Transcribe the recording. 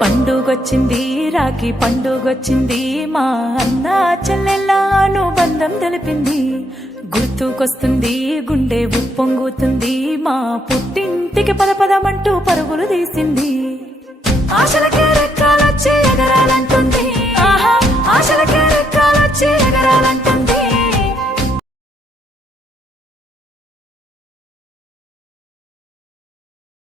పండుగొచ్చింది రాఖీ పండుగొచ్చింది మా అన్న చెల్లెళ్ళ అనుబంధం తెలిపింది గుర్తుకొస్తుంది గుండె ఉప్పొంగుతుంది మా పుట్టింటికి పదపదమంటూ పరుగులు తీసింది ఆశలకే రెక్కాలొచ్చి ఎగరాలంటూ